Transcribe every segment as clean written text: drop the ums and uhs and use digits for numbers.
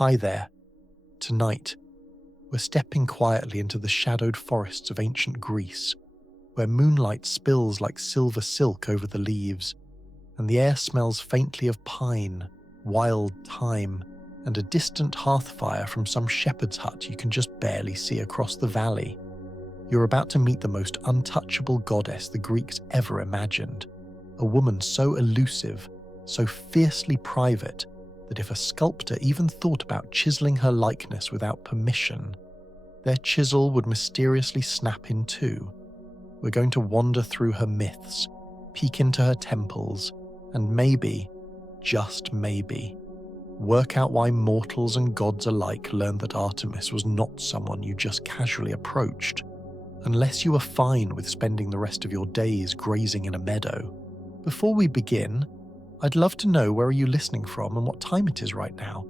Hi there. Tonight, we're stepping quietly into the shadowed forests of ancient Greece, where moonlight spills like silver silk over the leaves, and the air smells faintly of pine, wild thyme, and a distant hearth-fire from some shepherd's hut you can just barely see across the valley. You're about to meet the most untouchable goddess the Greeks ever imagined, a woman so elusive, so fiercely private, that if a sculptor even thought about chiseling her likeness without permission, their chisel would mysteriously snap in two. We're going to wander through her myths, peek into her temples, and maybe, just maybe, work out why mortals and gods alike learned that Artemis was not someone you just casually approached, unless you were fine with spending the rest of your days grazing in a meadow. Before we begin, I'd love to know where are you listening from and what time it is right now.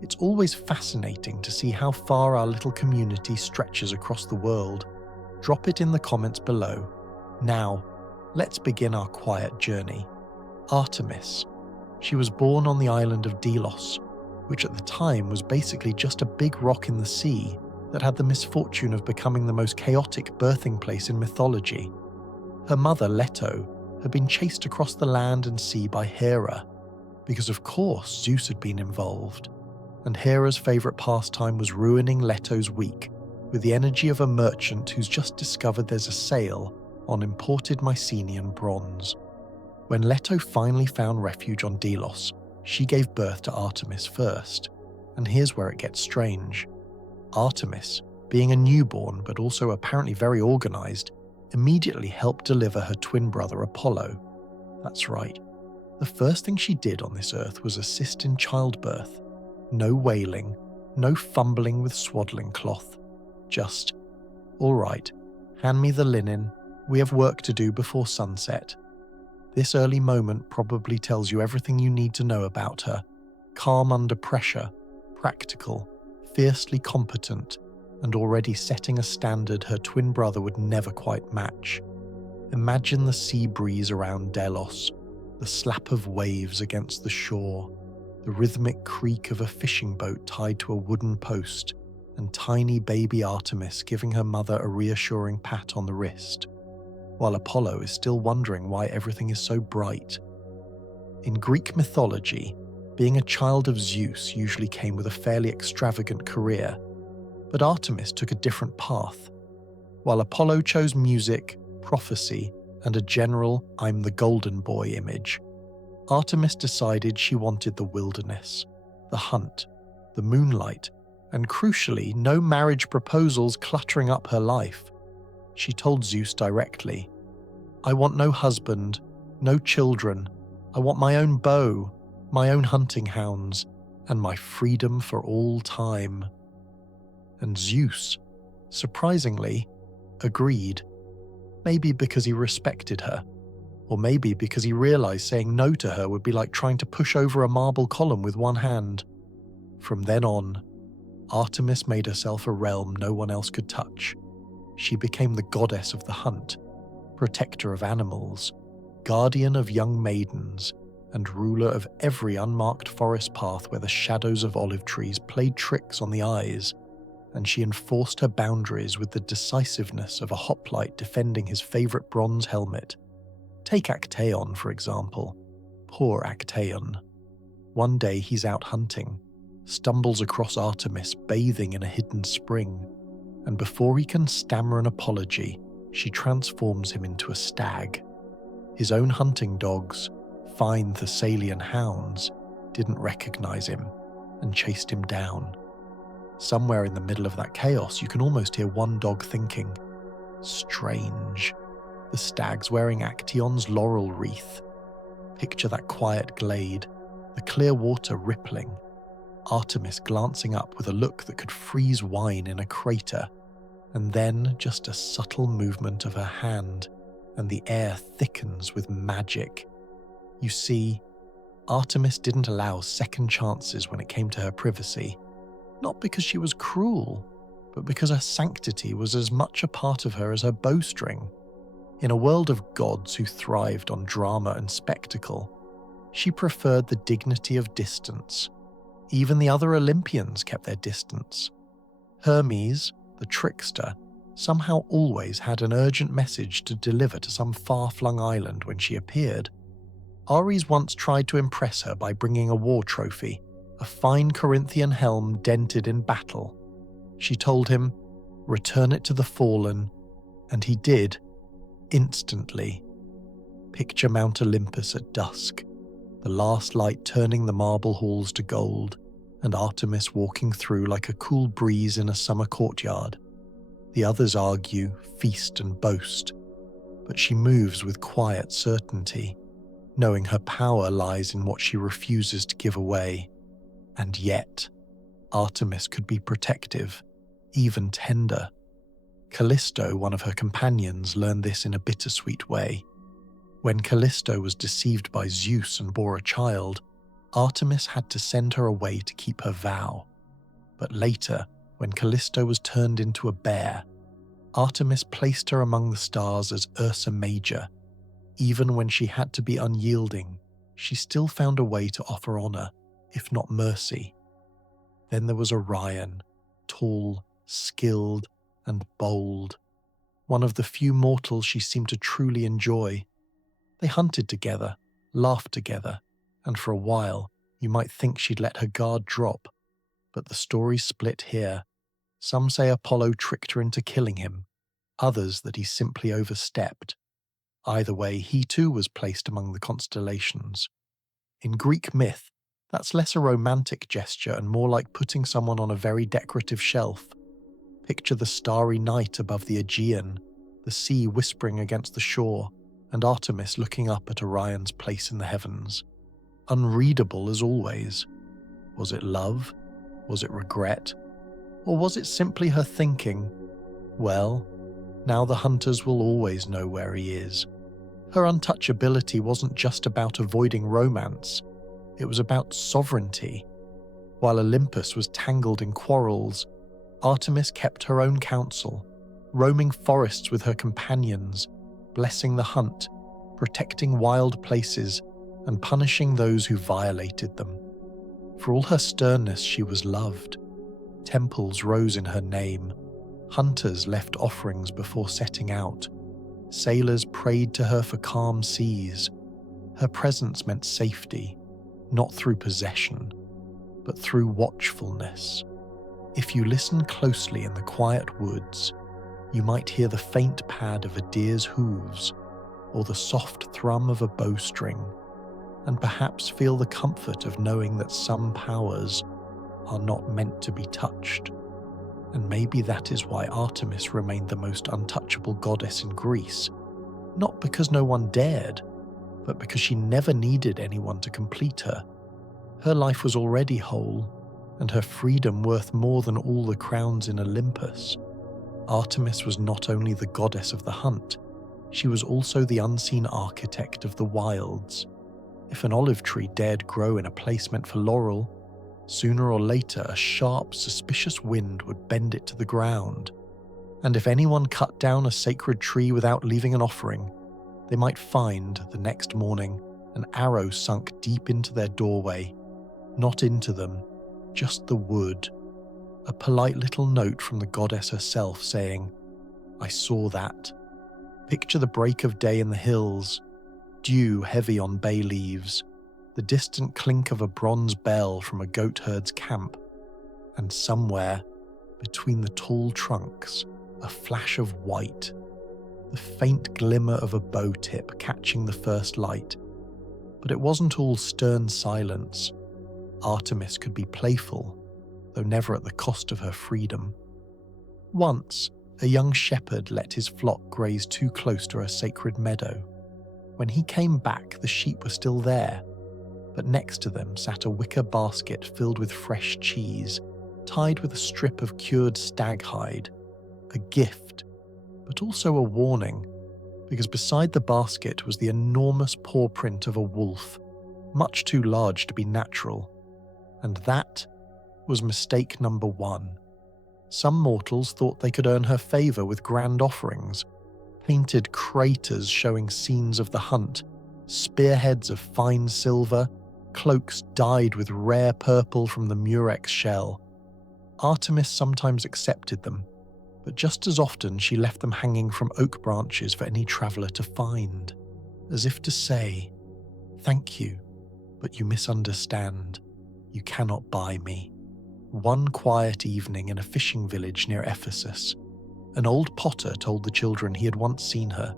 It's always fascinating to see how far our little community stretches across the world. Drop it in the comments below. Now, let's begin our quiet journey. Artemis. She was born on the island of Delos, which at the time was basically just a big rock in the sea that had the misfortune of becoming the most chaotic birthing place in mythology. Her mother, Leto, had been chased across the land and sea by Hera, because of course Zeus had been involved, and Hera's favourite pastime was ruining Leto's week with the energy of a merchant who's just discovered there's a sale on imported Mycenaean bronze. When Leto finally found refuge on Delos, she gave birth to Artemis first, and here's where it gets strange. Artemis, being a newborn but also apparently very organised, immediately helped deliver her twin brother Apollo. That's right. The first thing she did on this earth was assist in childbirth. No wailing, no fumbling with swaddling cloth. Just, all right, hand me the linen, we have work to do before sunset. This early moment probably tells you everything you need to know about her. Calm under pressure, practical, fiercely competent, and already setting a standard her twin brother would never quite match. Imagine the sea breeze around Delos, the slap of waves against the shore, the rhythmic creak of a fishing boat tied to a wooden post, and tiny baby Artemis giving her mother a reassuring pat on the wrist, while Apollo is still wondering why everything is so bright. In Greek mythology, being a child of Zeus usually came with a fairly extravagant career, but Artemis took a different path. While Apollo chose music, prophecy, and a general "I'm the golden boy" image, Artemis decided she wanted the wilderness, the hunt, the moonlight, and crucially, no marriage proposals cluttering up her life. She told Zeus directly, "I want no husband, no children. I want my own bow, my own hunting hounds, and my freedom for all time." And Zeus, surprisingly, agreed. Maybe because he respected her, or maybe because he realized saying no to her would be like trying to push over a marble column with one hand. From then on, Artemis made herself a realm no one else could touch. She became the goddess of the hunt, protector of animals, guardian of young maidens, and ruler of every unmarked forest path where the shadows of olive trees played tricks on the eyes, and she enforced her boundaries with the decisiveness of a hoplite defending his favourite bronze helmet. Take Arkteia, for example. Poor Arkteia. One day he's out hunting, stumbles across Artemis bathing in a hidden spring, and before he can stammer an apology, she transforms him into a stag. His own hunting dogs, fine Thessalian hounds, didn't recognise him and chased him down. Somewhere in the middle of that chaos, you can almost hear one dog thinking, "Strange. The stag's wearing Actaeon's laurel wreath." Picture that quiet glade, the clear water rippling, Artemis glancing up with a look that could freeze wine in a crater, and then just a subtle movement of her hand, and the air thickens with magic. You see, Artemis didn't allow second chances when it came to her privacy, not because she was cruel, but because her sanctity was as much a part of her as her bowstring. In a world of gods who thrived on drama and spectacle, she preferred the dignity of distance, Even the other Olympians kept their distance. Hermes, the trickster, somehow always had an urgent message to deliver to some far-flung island when she appeared. Ares once tried to impress her by bringing a war trophy, a fine Corinthian helm dented in battle. She told him, "Return it to the fallen," and he did, instantly. Picture Mount Olympus at dusk, the last light turning the marble halls to gold, and Artemis walking through like a cool breeze in a summer courtyard. The others argue, feast and boast, but she moves with quiet certainty, knowing her power lies in what she refuses to give away. And yet, Artemis could be protective, even tender. Callisto, one of her companions, learned this in a bittersweet way. When Callisto was deceived by Zeus and bore a child, Artemis had to send her away to keep her vow. But later, when Callisto was turned into a bear, Artemis placed her among the stars as Ursa Major. Even when she had to be unyielding, she still found a way to offer honor, if not mercy. Then there was Orion, tall, skilled, and bold, one of the few mortals she seemed to truly enjoy. They hunted together, laughed together, and for a while you might think she'd let her guard drop. But the stories split here. Some say Apollo tricked her into killing him, others that he simply overstepped. Either way, he too was placed among the constellations. In Greek myth, that's less a romantic gesture and more like putting someone on a very decorative shelf. Picture the starry night above the Aegean, the sea whispering against the shore, and Artemis looking up at Orion's place in the heavens. Unreadable as always. Was it love? Was it regret? Or was it simply her thinking, well, now the hunters will always know where he is? Her untouchability wasn't just about avoiding romance, it was about sovereignty. While Olympus was tangled in quarrels, Artemis kept her own counsel, roaming forests with her companions, blessing the hunt, protecting wild places, and punishing those who violated them. For all her sternness, she was loved. Temples rose in her name. Hunters left offerings before setting out. Sailors prayed to her for calm seas. Her presence meant safety, not through possession, but through watchfulness. If you listen closely in the quiet woods, you might hear the faint pad of a deer's hooves or the soft thrum of a bowstring, and perhaps feel the comfort of knowing that some powers are not meant to be touched. And maybe that is why Artemis remained the most untouchable goddess in Greece, not because no one dared, but because she never needed anyone to complete her. Her life was already whole, and her freedom worth more than all the crowns in Olympus. Artemis was not only the goddess of the hunt, she was also the unseen architect of the wilds. If an olive tree dared grow in a place meant for laurel, sooner or later a sharp, suspicious wind would bend it to the ground. And if anyone cut down a sacred tree without leaving an offering, they might find, the next morning, an arrow sunk deep into their doorway, not into them, just the wood. A polite little note from the goddess herself saying, "I saw that." Picture the break of day in the hills, dew heavy on bay leaves, the distant clink of a bronze bell from a goat herd's camp, and somewhere, between the tall trunks, a flash of white, the faint glimmer of a bow tip catching the first light. But it wasn't all stern silence. Artemis could be playful, though never at the cost of her freedom. Once, a young shepherd let his flock graze too close to a sacred meadow. When he came back, the sheep were still there, but next to them sat a wicker basket filled with fresh cheese, tied with a strip of cured stag hide. A gift, but also a warning, because beside the basket was the enormous paw print of a wolf, much too large to be natural. And that was mistake number one. Some mortals thought they could earn her favor with grand offerings, painted craters showing scenes of the hunt, spearheads of fine silver, Cloaks dyed with rare purple from the murex shell. Artemis sometimes accepted them, but just as often she left them hanging from oak branches for any traveller to find, as if to say, "Thank you, but you misunderstand. You cannot buy me." One quiet evening in a fishing village near Ephesus, an old potter told the children he had once seen her,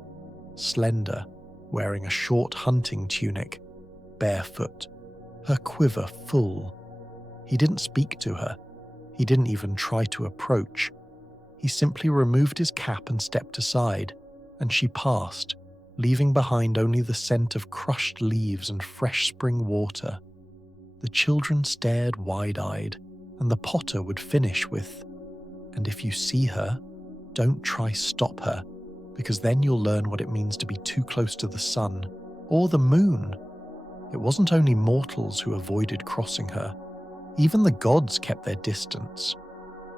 slender, wearing a short hunting tunic, barefoot, her quiver full. He didn't speak to her. He didn't even try to approach. He simply removed his cap and stepped aside, and she passed, leaving behind only the scent of crushed leaves and fresh spring water. The children stared wide-eyed, and the potter would finish with, "And if you see her, don't try stop her, because then you'll learn what it means to be too close to the sun, or the moon." It wasn't only mortals who avoided crossing her. Even the gods kept their distance.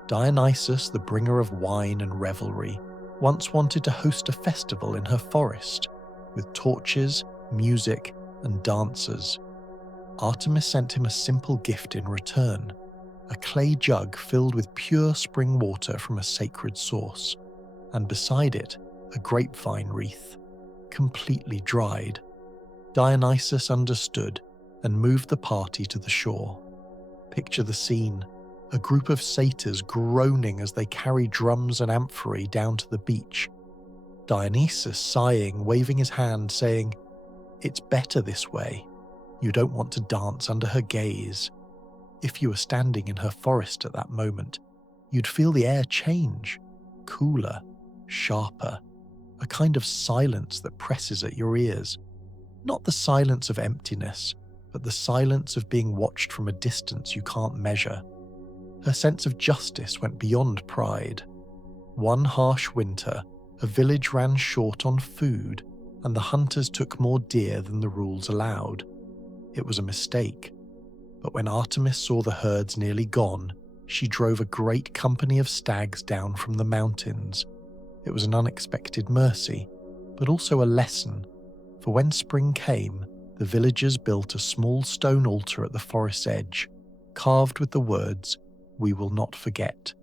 Dionysus, the bringer of wine and revelry, once wanted to host a festival in her forest, with torches, music, and dancers. Artemis sent him a simple gift in return, a clay jug filled with pure spring water from a sacred source, and beside it, a grapevine wreath, completely dried. Dionysus understood and moved the party to the shore. Picture the scene, a group of satyrs groaning as they carry drums and amphorae down to the beach. Dionysus sighing, waving his hand, saying, "It's better this way. You don't want to dance under her gaze." If you were standing in her forest at that moment, you'd feel the air change, cooler, sharper, a kind of silence that presses at your ears. Not the silence of emptiness, but the silence of being watched from a distance you can't measure. Her sense of justice went beyond pride. One harsh winter, a village ran short on food, and the hunters took more deer than the rules allowed. It was a mistake. But when Artemis saw the herds nearly gone, she drove a great company of stags down from the mountains. It was an unexpected mercy, but also a lesson, for when spring came, the villagers built a small stone altar at the forest's edge, carved with the words, "We will not forget."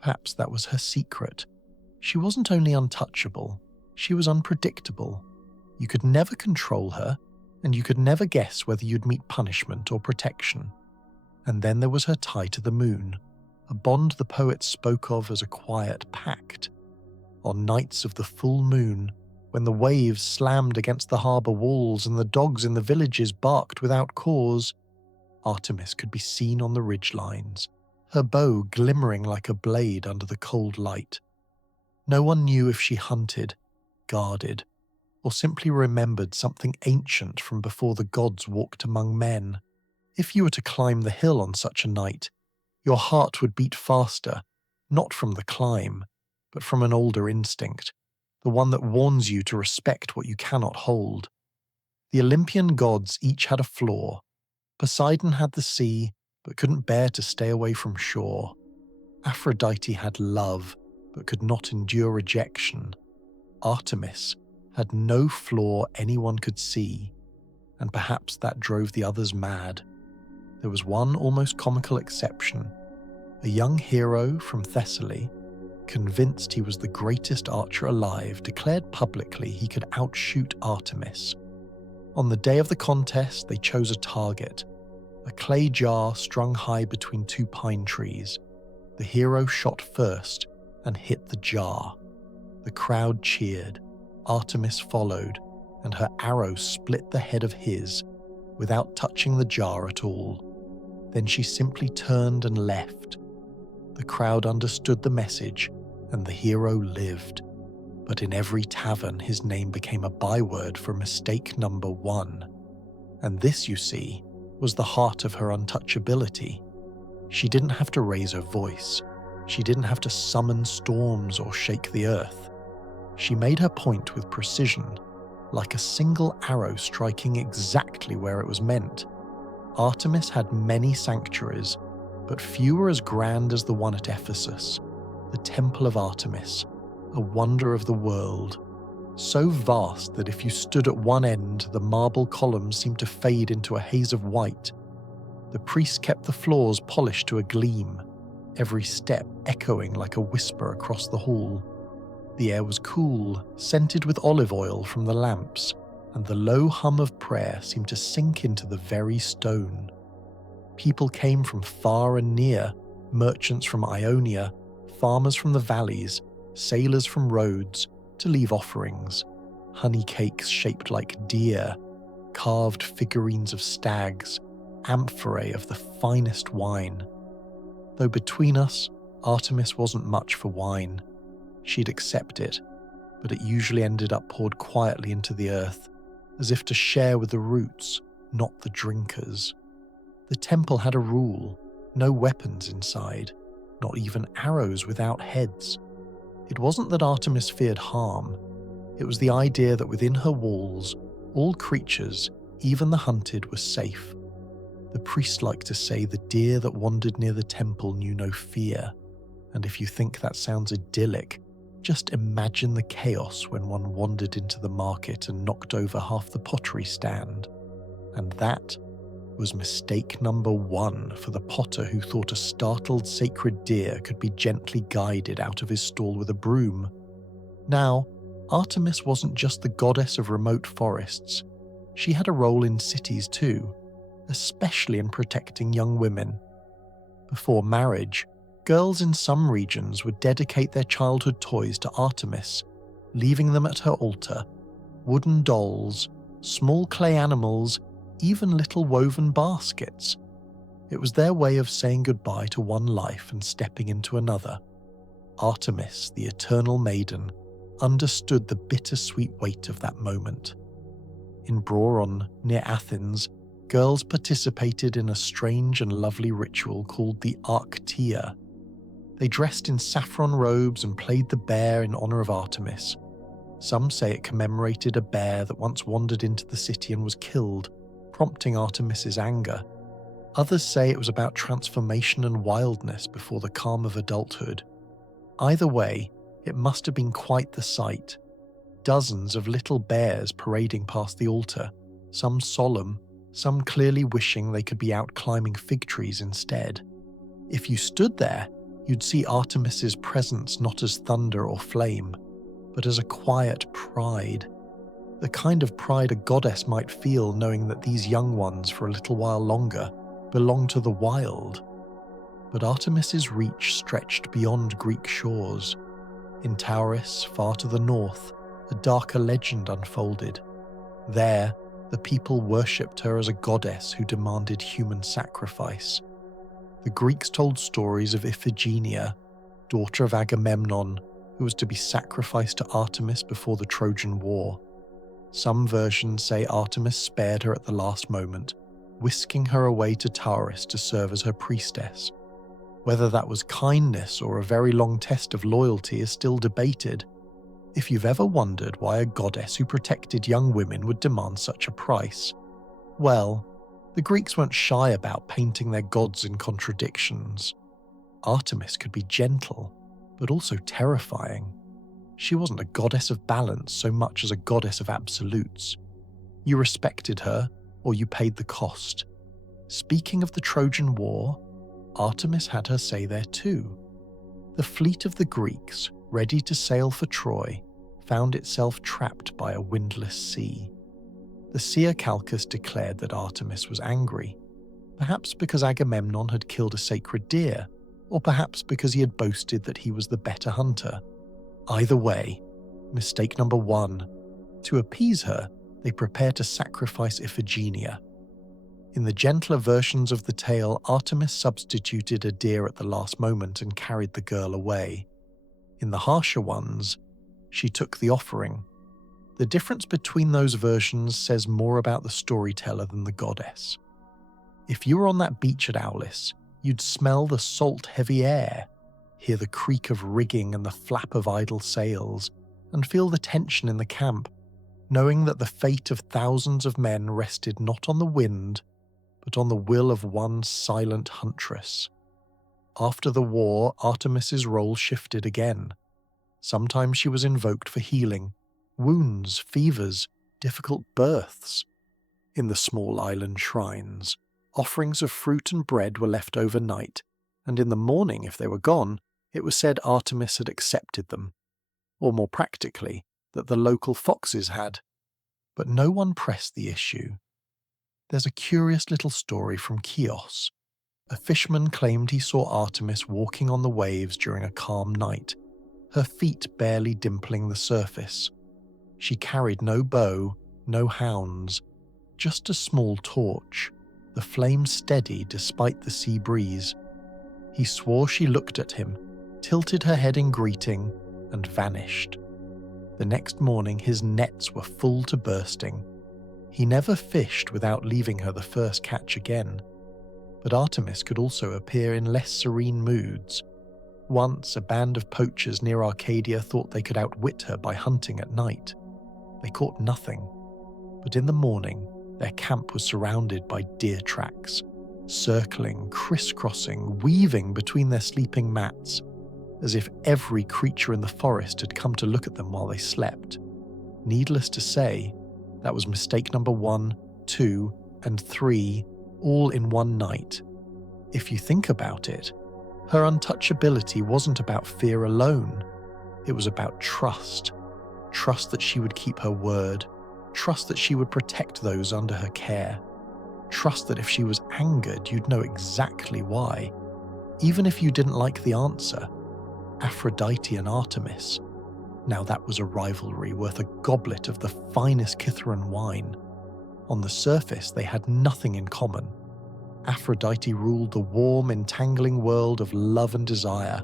Perhaps that was her secret. She wasn't only untouchable, she was unpredictable. You could never control her, and you could never guess whether you'd meet punishment or protection. And then there was her tie to the moon, a bond the poets spoke of as a quiet pact. On nights of the full moon, when the waves slammed against the harbour walls and the dogs in the villages barked without cause, Artemis could be seen on the ridgelines, her bow glimmering like a blade under the cold light. No one knew if she hunted, guarded, or simply remembered something ancient from before the gods walked among men. If you were to climb the hill on such a night, your heart would beat faster, not from the climb, but from an older instinct, the one that warns you to respect what you cannot hold. The Olympian gods each had a flaw. Poseidon had the sea, but couldn't bear to stay away from shore. Aphrodite had love, but could not endure rejection. Artemis had no flaw anyone could see, and perhaps that drove the others mad. There was one almost comical exception. A young hero from Thessaly, convinced he was the greatest archer alive, declared publicly he could outshoot Artemis. On the day of the contest, they chose a target, a clay jar strung high between two pine trees. The hero shot first and hit the jar. The crowd cheered. Artemis followed, and her arrow split the head of his, without touching the jar at all. Then she simply turned and left. The crowd understood the message, and the hero lived. But in every tavern, his name became a byword for mistake number 1. And this, you see, was the heart of her untouchability. She didn't have to raise her voice. She didn't have to summon storms or shake the earth. She made her point with precision, like a single arrow striking exactly where it was meant. Artemis had many sanctuaries, but few were as grand as the one at Ephesus, the Temple of Artemis, a wonder of the world. so vast that if you stood at one end, the marble columns seemed to fade into a haze of white. The priest kept the floors polished to a gleam, every step echoing like a whisper across the hall. The air was cool, scented with olive oil from the lamps, and the low hum of prayer seemed to sink into the very stone. People came from far and near, merchants from Ionia, farmers from the valleys, sailors from Rhodes, to leave offerings, honey cakes shaped like deer, carved figurines of stags, amphorae of the finest wine. Though between us, Artemis wasn't much for wine. She'd accept it, but it usually ended up poured quietly into the earth, as if to share with the roots, not the drinkers. The temple had a rule: no weapons inside, not even arrows without heads. It wasn't that Artemis feared harm. It was the idea that within her walls, all creatures, even the hunted, were safe. The priest liked to say the deer that wandered near the temple knew no fear. And if you think that sounds idyllic, just imagine the chaos when one wandered into the market and knocked over half the pottery stand. And that was mistake number one for the potter who thought a startled sacred deer could be gently guided out of his stall with a broom. Now, Artemis wasn't just the goddess of remote forests. She had a role in cities too, especially in protecting young women. Before marriage, girls in some regions would dedicate their childhood toys to Artemis, leaving them at her altar: wooden dolls, small clay animals, even little woven baskets. It was their way of saying goodbye to one life and stepping into another. Artemis, the eternal maiden, understood the bittersweet weight of that moment. In Brauron, near Athens, girls participated in a strange and lovely ritual called the Arkteia. They dressed in saffron robes and played the bear in honor of Artemis. Some say it commemorated a bear that once wandered into the city and was killed, prompting Artemis's anger. Others say it was about transformation and wildness before the calm of adulthood. Either way, it must have been quite the sight. Dozens of little bears parading past the altar, some solemn, some clearly wishing they could be out climbing fig trees instead. If you stood there, you'd see Artemis's presence not as thunder or flame, but as a quiet pride. The kind of pride a goddess might feel knowing that these young ones, for a little while longer, belong to the wild. But Artemis's reach stretched beyond Greek shores. In Tauris, far to the north, a darker legend unfolded. There, the people worshipped her as a goddess who demanded human sacrifice. The Greeks told stories of Iphigenia, daughter of Agamemnon, who was to be sacrificed to Artemis before the Trojan War. Some versions say Artemis spared her at the last moment, whisking her away to Tauris to serve as her priestess. Whether that was kindness or a very long test of loyalty is still debated. If you've ever wondered why a goddess who protected young women would demand such a price, well, the Greeks weren't shy about painting their gods in contradictions. Artemis could be gentle, but also terrifying. She wasn't a goddess of balance so much as a goddess of absolutes. You respected her, or you paid the cost. Speaking of the Trojan War, Artemis had her say there too. The fleet of the Greeks, ready to sail for Troy, found itself trapped by a windless sea. The seer Calchas declared that Artemis was angry, perhaps because Agamemnon had killed a sacred deer, or perhaps because he had boasted that he was the better hunter. Either way, mistake number one: to appease her, they prepare to sacrifice Iphigenia. In the gentler versions of the tale, Artemis substituted a deer at the last moment and carried the girl away. In the harsher ones, she took the offering. The difference between those versions says more about the storyteller than the goddess. If you were on that beach at Aulis, you'd smell the salt-heavy air, hear the creak of rigging and the flap of idle sails, and feel the tension in the camp, knowing that the fate of thousands of men rested not on the wind, but on the will of one silent huntress. After the war, Artemis's role shifted again. Sometimes she was invoked for healing, wounds, fevers, difficult births. In the small island shrines, offerings of fruit and bread were left overnight, and in the morning, if they were gone, it was said Artemis had accepted them, or more practically, that the local foxes had. But no one pressed the issue. There's a curious little story from Chios. A fisherman claimed he saw Artemis walking on the waves during a calm night, her feet barely dimpling the surface. She carried no bow, no hounds, just a small torch, the flame steady despite the sea breeze. He swore she looked at him, tilted her head in greeting, and vanished. The next morning his nets were full to bursting. He never fished without leaving her the first catch again. But Artemis could also appear in less serene moods. Once a band of poachers near Arkteia thought they could outwit her by hunting at night. They caught nothing, but in the morning their camp was surrounded by deer tracks, circling, crisscrossing, weaving between their sleeping mats, as if every creature in the forest had come to look at them while they slept. Needless to say, that was mistake number 1, 2, and 3, all in one night. If you think about it, her untouchability wasn't about fear alone. It was about trust. Trust that she would keep her word. Trust that she would protect those under her care. Trust that if she was angered, you'd know exactly why. Even if you didn't like the answer. Aphrodite and Artemis. Now that was a rivalry worth a goblet of the finest Cytheran wine. On the surface, they had nothing in common. Aphrodite ruled the warm, entangling world of love and desire.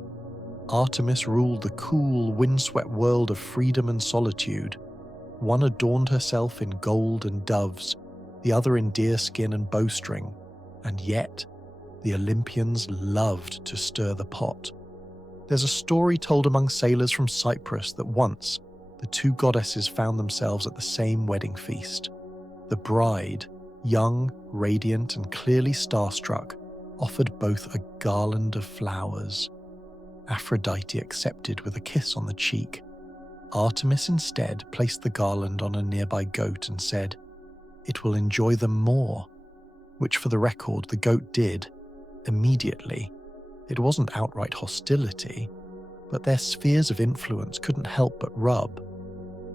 Artemis ruled the cool, windswept world of freedom and solitude. One adorned herself in gold and doves, the other in deerskin and bowstring, and yet the Olympians loved to stir the pot. There's a story told among sailors from Cyprus that once the two goddesses found themselves at the same wedding feast. The bride, young, radiant, and clearly starstruck, offered both a garland of flowers. Aphrodite accepted with a kiss on the cheek. Artemis instead placed the garland on a nearby goat and said, "It will enjoy them more," which for the record the goat did, immediately. It wasn't outright hostility, but their spheres of influence couldn't help but rub.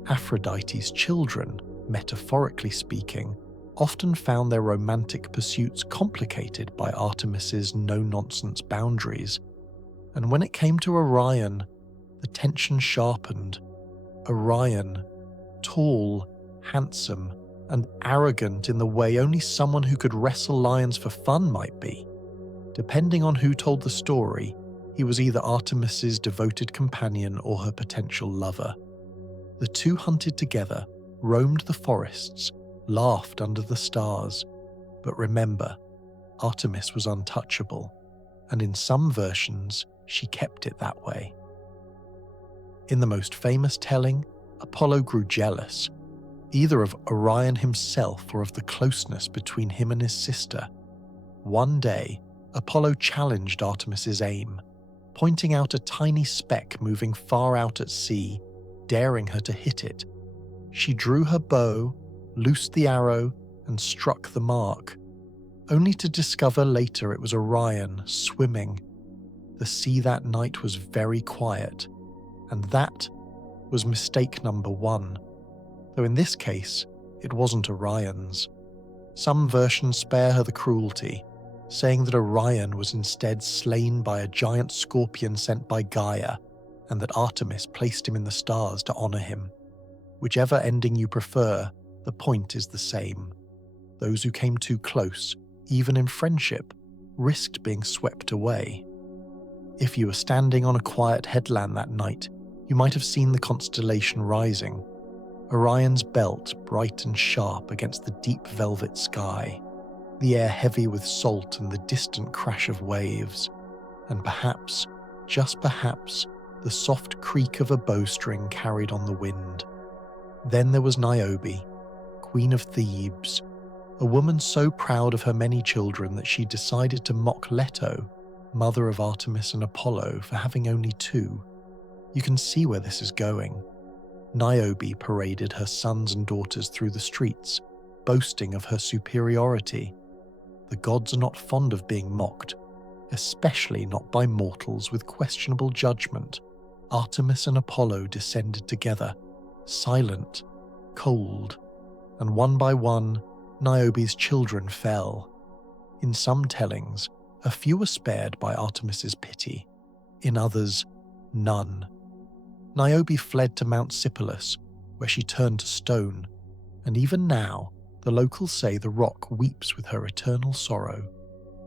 Aphrodite's children, metaphorically speaking, often found their romantic pursuits complicated by Artemis's no-nonsense boundaries, and when it came to Orion, the tension sharpened. Orion, tall, handsome, and arrogant in the way only someone who could wrestle lions for fun might be. Depending on who told the story, he was either Artemis's devoted companion or her potential lover. The two hunted together, roamed the forests, laughed under the stars. But remember, Artemis was untouchable, and in some versions, she kept it that way. In the most famous telling, Apollo grew jealous, either of Orion himself or of the closeness between him and his sister. One day, Apollo challenged Artemis's aim, pointing out a tiny speck moving far out at sea, daring her to hit it. She drew her bow, loosed the arrow, and struck the mark, only to discover later it was Orion swimming. The sea that night was very quiet, and that was mistake number 1, though in this case, it wasn't Orion's. Some versions spare her the cruelty, saying that Orion was instead slain by a giant scorpion sent by Gaia, and that Artemis placed him in the stars to honor him. Whichever ending you prefer, the point is the same. Those who came too close, even in friendship, risked being swept away. If you were standing on a quiet headland that night, you might have seen the constellation rising, Orion's belt bright and sharp against the deep velvet sky, the air heavy with salt and the distant crash of waves, and perhaps, just perhaps, the soft creak of a bowstring carried on the wind. Then there was Niobe, Queen of Thebes, a woman so proud of her many children that she decided to mock Leto, mother of Artemis and Apollo, for having only 2. You can see where this is going. Niobe paraded her sons and daughters through the streets, boasting of her superiority. The gods are not fond of being mocked, especially not by mortals with questionable judgment. Artemis and Apollo descended together, silent, cold, and one by one, Niobe's children fell. In some tellings, a few were spared by Artemis's pity. In others, none. Niobe fled to Mount Sipylus, where she turned to stone, and even now, the locals say the rock weeps with her eternal sorrow.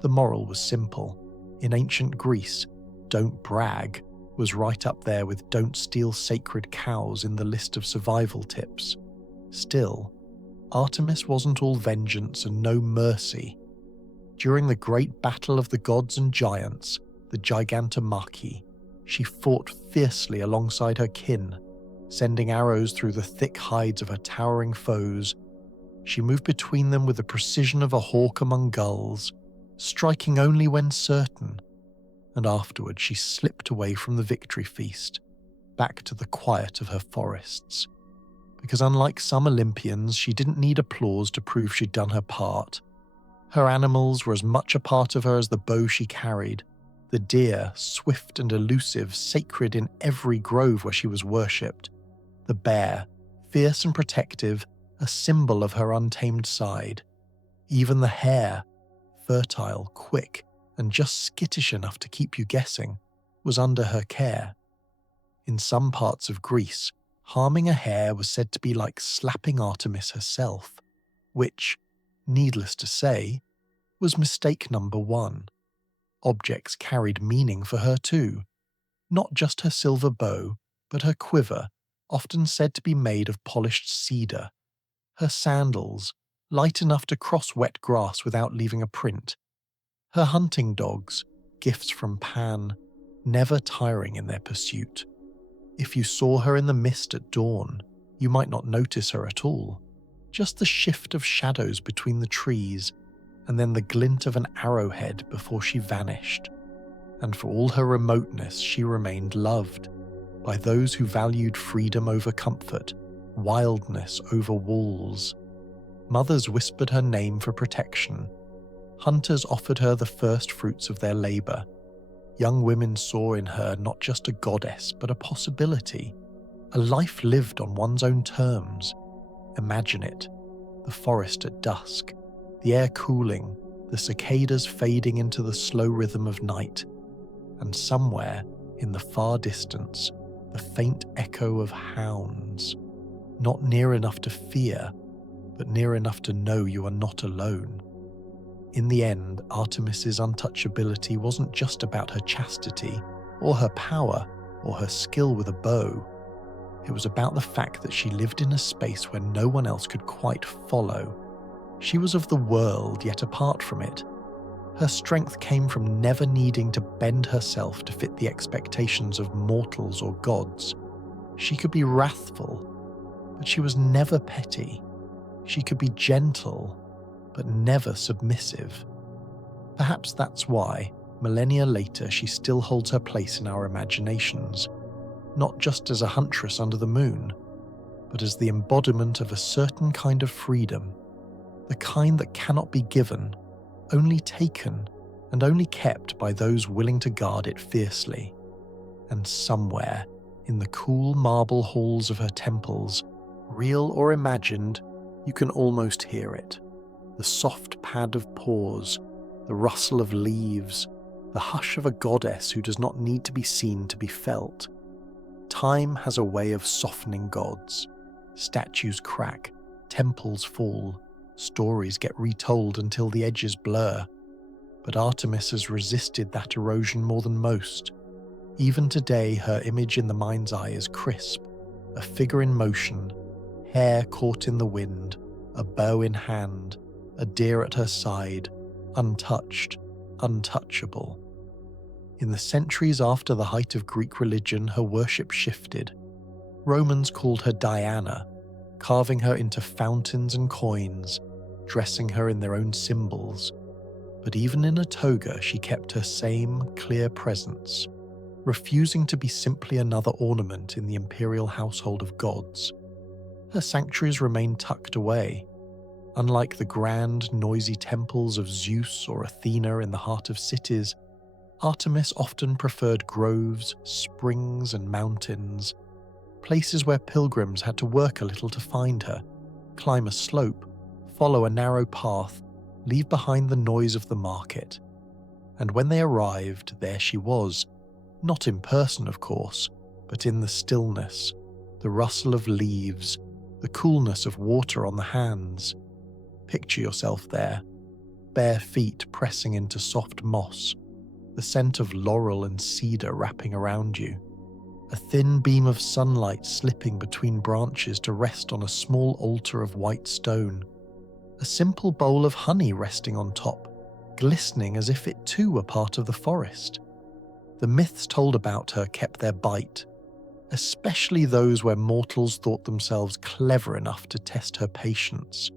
The moral was simple. In ancient Greece, don't brag was right up there with don't steal sacred cows in the list of survival tips. Still, Artemis wasn't all vengeance and no mercy. During the great battle of the gods and giants, the Gigantomachy, she fought fiercely alongside her kin, sending arrows through the thick hides of her towering foes. She moved between them with the precision of a hawk among gulls, striking only when certain, and afterward she slipped away from the victory feast, back to the quiet of her forests. Because unlike some Olympians, she didn't need applause to prove she'd done her part. Her animals were as much a part of her as the bow she carried, the deer, swift and elusive, sacred in every grove where she was worshipped, the bear, fierce and protective, a symbol of her untamed side. Even the hare, fertile, quick, and just skittish enough to keep you guessing, was under her care. In some parts of Greece, harming a hare was said to be like slapping Artemis herself, which, needless to say, was mistake number one. Objects carried meaning for her too, not just her silver bow, but her quiver, often said to be made of polished cedar, her sandals, light enough to cross wet grass without leaving a print, her hunting dogs, gifts from Pan, never tiring in their pursuit. If you saw her in the mist at dawn, you might not notice her at all, just the shift of shadows between the trees, and then the glint of an arrowhead before she vanished. And for all her remoteness, she remained loved by those who valued freedom over comfort, wildness over walls. Mothers whispered her name for protection. Hunters offered her the first fruits of their labor. Young women saw in her not just a goddess, but a possibility, a life lived on one's own terms. Imagine it, the forest at dusk, the air cooling, the cicadas fading into the slow rhythm of night, and somewhere in the far distance, the faint echo of hounds, not near enough to fear, but near enough to know you are not alone. In the end, Artemis's untouchability wasn't just about her chastity, or her power, or her skill with a bow. It was about the fact that she lived in a space where no one else could quite follow. She was of the world, yet apart from it. Her strength came from never needing to bend herself to fit the expectations of mortals or gods. She could be wrathful, but she was never petty. She could be gentle, but never submissive. Perhaps that's why, millennia later, she still holds her place in our imaginations, not just as a huntress under the moon, but as the embodiment of a certain kind of freedom, the kind that cannot be given, only taken, and only kept by those willing to guard it fiercely. And somewhere, in the cool marble halls of her temples, real or imagined, you can almost hear it. The soft pad of paws, the rustle of leaves, the hush of a goddess who does not need to be seen to be felt. Time has a way of softening gods. Statues crack, temples fall, stories get retold until the edges blur. But Artemis has resisted that erosion more than most. Even today, her image in the mind's eye is crisp, a figure in motion, hair caught in the wind, a bow in hand, a deer at her side, untouched, untouchable. In the centuries after the height of Greek religion, her worship shifted. Romans called her Diana, carving her into fountains and coins, dressing her in their own symbols. But even in a toga, she kept her same clear presence. refusing to be simply another ornament in the imperial household of gods. Her sanctuaries remained tucked away. Unlike the grand, noisy temples of Zeus or Athena in the heart of cities, Artemis often preferred groves, springs, and mountains, places where pilgrims had to work a little to find her, climb a slope, follow a narrow path, leave behind the noise of the market. And when they arrived, there she was, not in person, of course, but in the stillness, the rustle of leaves, the coolness of water on the hands. Picture yourself there, bare feet pressing into soft moss, the scent of laurel and cedar wrapping around you, a thin beam of sunlight slipping between branches to rest on a small altar of white stone, a simple bowl of honey resting on top, glistening as if it too were part of the forest. The myths told about her kept their bite, especially those where mortals thought themselves clever enough to test her patience.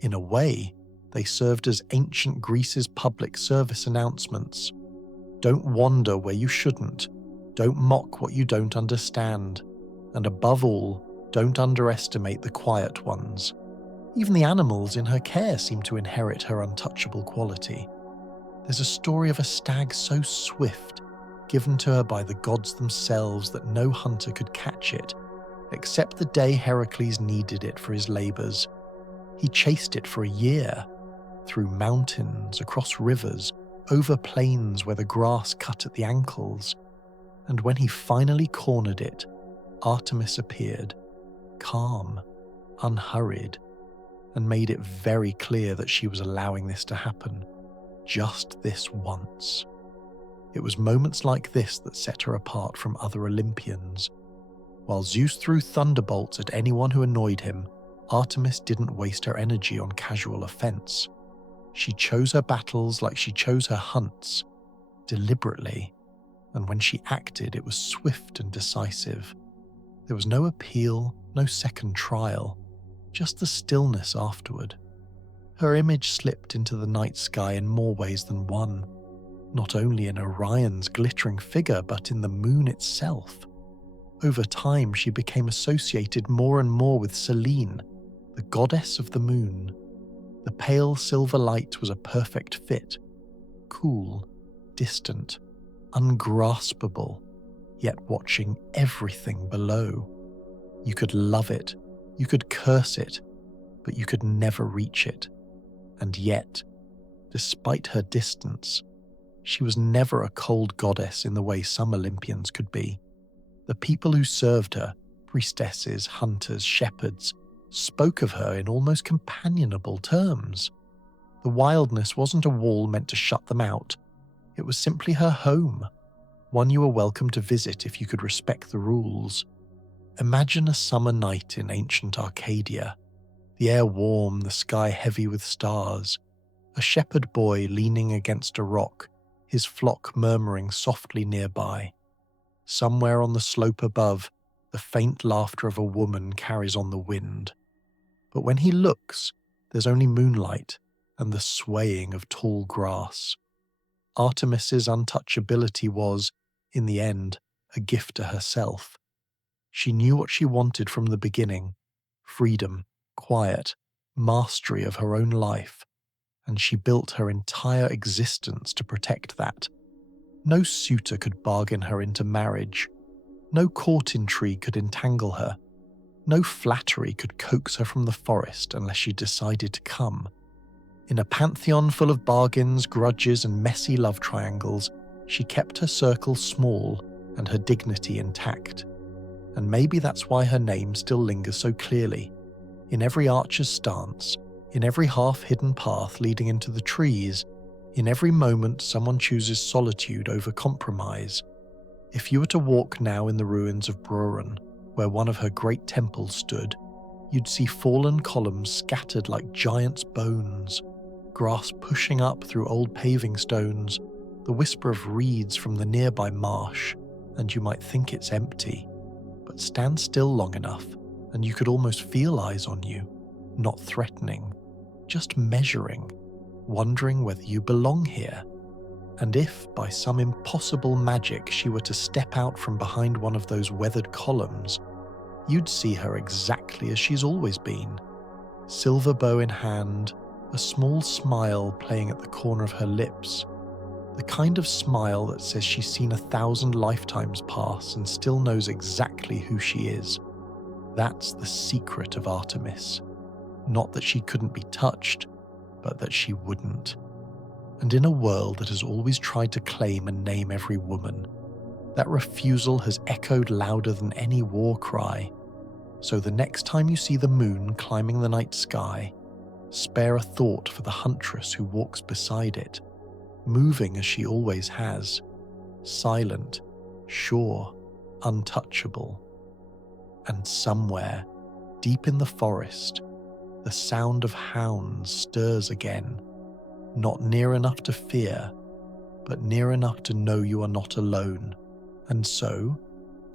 In a way, they served as ancient Greece's public service announcements. Don't wander where you shouldn't, don't mock what you don't understand, and above all, don't underestimate the quiet ones. Even the animals in her care seem to inherit her untouchable quality. There's a story of a stag so swift, given to her by the gods themselves, that no hunter could catch it, except the day Heracles needed it for his labours. He chased it for a year, through mountains, across rivers, over plains where the grass cut at the ankles, and when he finally cornered it, Artemis appeared, calm, unhurried, and made it very clear that she was allowing this to happen, just this once. It was moments like this that set her apart from other Olympians. While Zeus threw thunderbolts at anyone who annoyed him, Artemis didn't waste her energy on casual offense. She chose her battles like she chose her hunts, deliberately, and when she acted, it was swift and decisive. There was no appeal, no second trial, just the stillness afterward. Her image slipped into the night sky in more ways than one, not only in Orion's glittering figure, but in the moon itself. Over time, she became associated more and more with Selene, the goddess of the moon. The pale silver light was a perfect fit, cool, distant, ungraspable, yet watching everything below. You could love it, you could curse it, but you could never reach it. And yet, despite her distance, she was never a cold goddess in the way some Olympians could be. The people who served her, priestesses, hunters, shepherds, spoke of her in almost companionable terms. The wildness wasn't a wall meant to shut them out. It was simply her home, one you were welcome to visit if you could respect the rules. Imagine a summer night in ancient Arkteia, the air warm, the sky heavy with stars, a shepherd boy leaning against a rock, his flock murmuring softly nearby. Somewhere on the slope above, the faint laughter of a woman carries on the wind. But when he looks, there's only moonlight and the swaying of tall grass. Artemis's untouchability was, in the end, a gift to herself. She knew what she wanted from the beginning: freedom, quiet, mastery of her own life, and she built her entire existence to protect that. No suitor could bargain her into marriage. No court intrigue could entangle her. No flattery could coax her from the forest unless she decided to come. In a pantheon full of bargains, grudges, and messy love triangles, she kept her circle small and her dignity intact. And maybe that's why her name still lingers so clearly. In every archer's stance, in every half-hidden path leading into the trees, in every moment someone chooses solitude over compromise. If you were to walk now in the ruins of Brauron, where one of her great temples stood, you'd see fallen columns scattered like giants' bones, grass pushing up through old paving stones, the whisper of reeds from the nearby marsh, and you might think it's empty. But stand still long enough, and you could almost feel eyes on you, not threatening, just measuring, wondering whether you belong here. And if, by some impossible magic, she were to step out from behind one of those weathered columns, you'd see her exactly as she's always been. Silver bow in hand, a small smile playing at the corner of her lips. The kind of smile that says she's seen 1,000 lifetimes pass and still knows exactly who she is. That's the secret of Artemis. Not that she couldn't be touched, but that she wouldn't. And in a world that has always tried to claim and name every woman, that refusal has echoed louder than any war cry. So the next time you see the moon climbing the night sky, spare a thought for the huntress who walks beside it, moving as she always has, silent, sure, untouchable. And somewhere, deep in the forest, the sound of hounds stirs again, not near enough to fear, but near enough to know you are not alone. And so,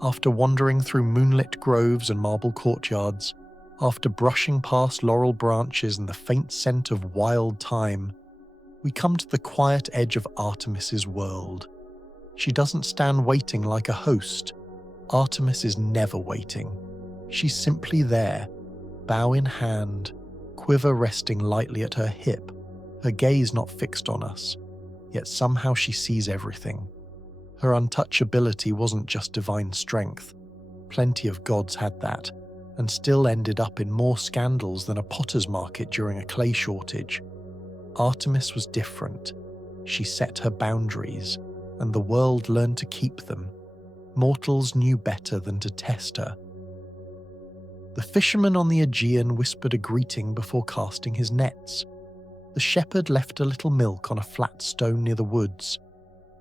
after wandering through moonlit groves and marble courtyards, after brushing past laurel branches and the faint scent of wild thyme, we come to the quiet edge of Artemis's world. She doesn't stand waiting like a host. Artemis is never waiting. She's simply there, bow in hand, quiver resting lightly at her hip, her gaze not fixed on us, yet somehow she sees everything. Her untouchability wasn't just divine strength. Plenty of gods had that, and still ended up in more scandals than a potter's market during a clay shortage. Artemis was different. She set her boundaries, and the world learned to keep them. Mortals knew better than to test her. The fisherman on the Aegean whispered a greeting before casting his nets. The shepherd left a little milk on a flat stone near the woods.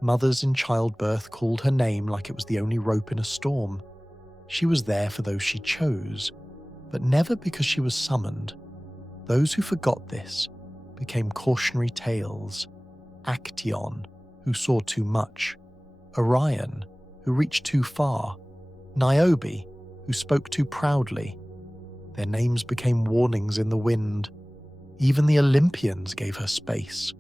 Mothers in childbirth called her name like it was the only rope in a storm. She was there for those she chose, but never because she was summoned. Those who forgot this became cautionary tales. Actaeon, who saw too much. Orion, who reached too far. Niobe, who spoke too proudly. Their names became warnings in the wind. Even the Olympians gave her space.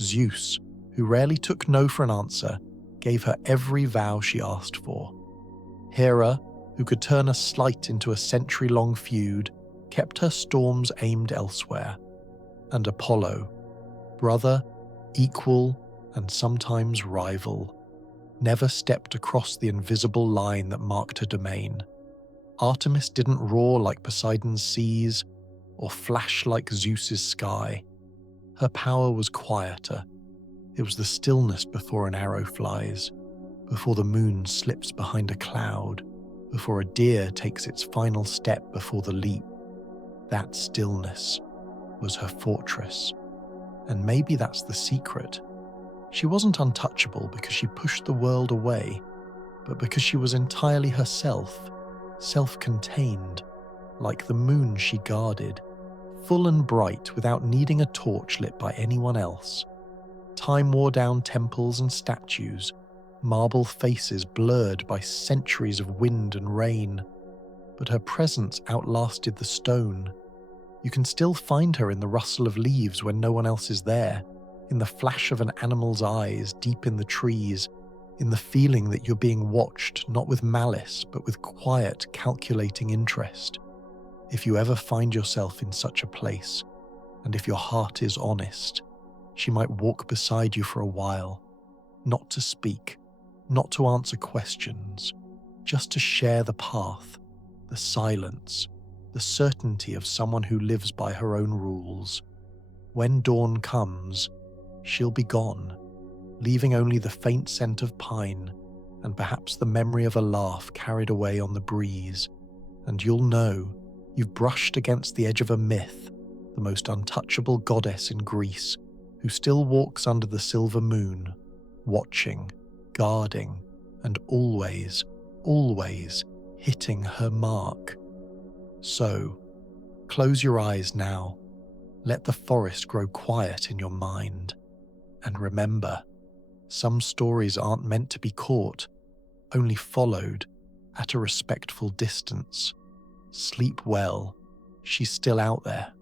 Zeus, who rarely took no for an answer, gave her every vow she asked for. Hera, who could turn a slight into a century-long feud, kept her storms aimed elsewhere. And Apollo, brother, equal, and sometimes rival, never stepped across the invisible line that marked her domain. Artemis didn't roar like Poseidon's seas, or flash like Zeus's sky. Her power was quieter. It was the stillness before an arrow flies, before the moon slips behind a cloud, before a deer takes its final step before the leap. That stillness was her fortress. And maybe that's the secret. She wasn't untouchable because she pushed the world away, but because she was entirely herself, self-contained, like the moon she guarded, full and bright without needing a torch lit by anyone else. Time wore down temples and statues, marble faces blurred by centuries of wind and rain, but her presence outlasted the stone. You can still find her in the rustle of leaves when no one else is there, in the flash of an animal's eyes deep in the trees, in the feeling that you're being watched not with malice but with quiet, calculating interest. If you ever find yourself in such a place, and if your heart is honest, she might walk beside you for a while, not to speak, not to answer questions, just to share the path, the silence, the certainty of someone who lives by her own rules. When dawn comes, she'll be gone, leaving only the faint scent of pine and perhaps the memory of a laugh carried away on the breeze, and you'll know you've brushed against the edge of a myth, the most untouchable goddess in Greece, who still walks under the silver moon, watching, guarding, and always, always hitting her mark. So, close your eyes now, let the forest grow quiet in your mind, and remember, some stories aren't meant to be caught, only followed at a respectful distance. Sleep well, she's still out there.